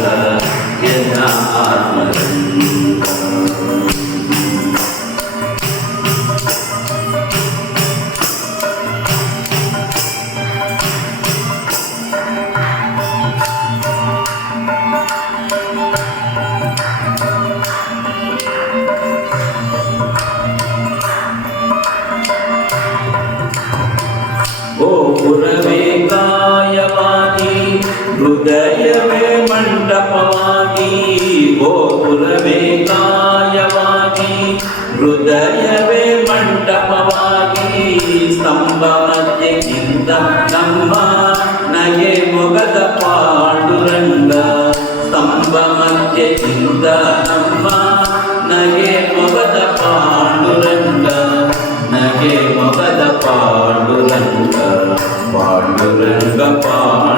Uh, in, uh, art, mm -hmm. Oh, mm -hmm. we're ஹயமே மண்டபமாகி கோபுரமே காயமாகி ஹயமே மண்டபமாகி ஸ்தம்பமத்தை இந்த நம்மா நகே முகத பாண்டுரங்க ஸ்தம்பமத்தை இந்த நம்மா நகே முகத பாண்டுரங்க நகே முகத பாண்டுரங்க பாண்டுரங்க பா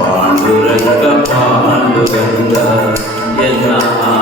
பாண்டுரங்க பாண்டுரங்க எல்லாம்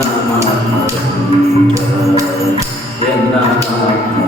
Namah Buddha.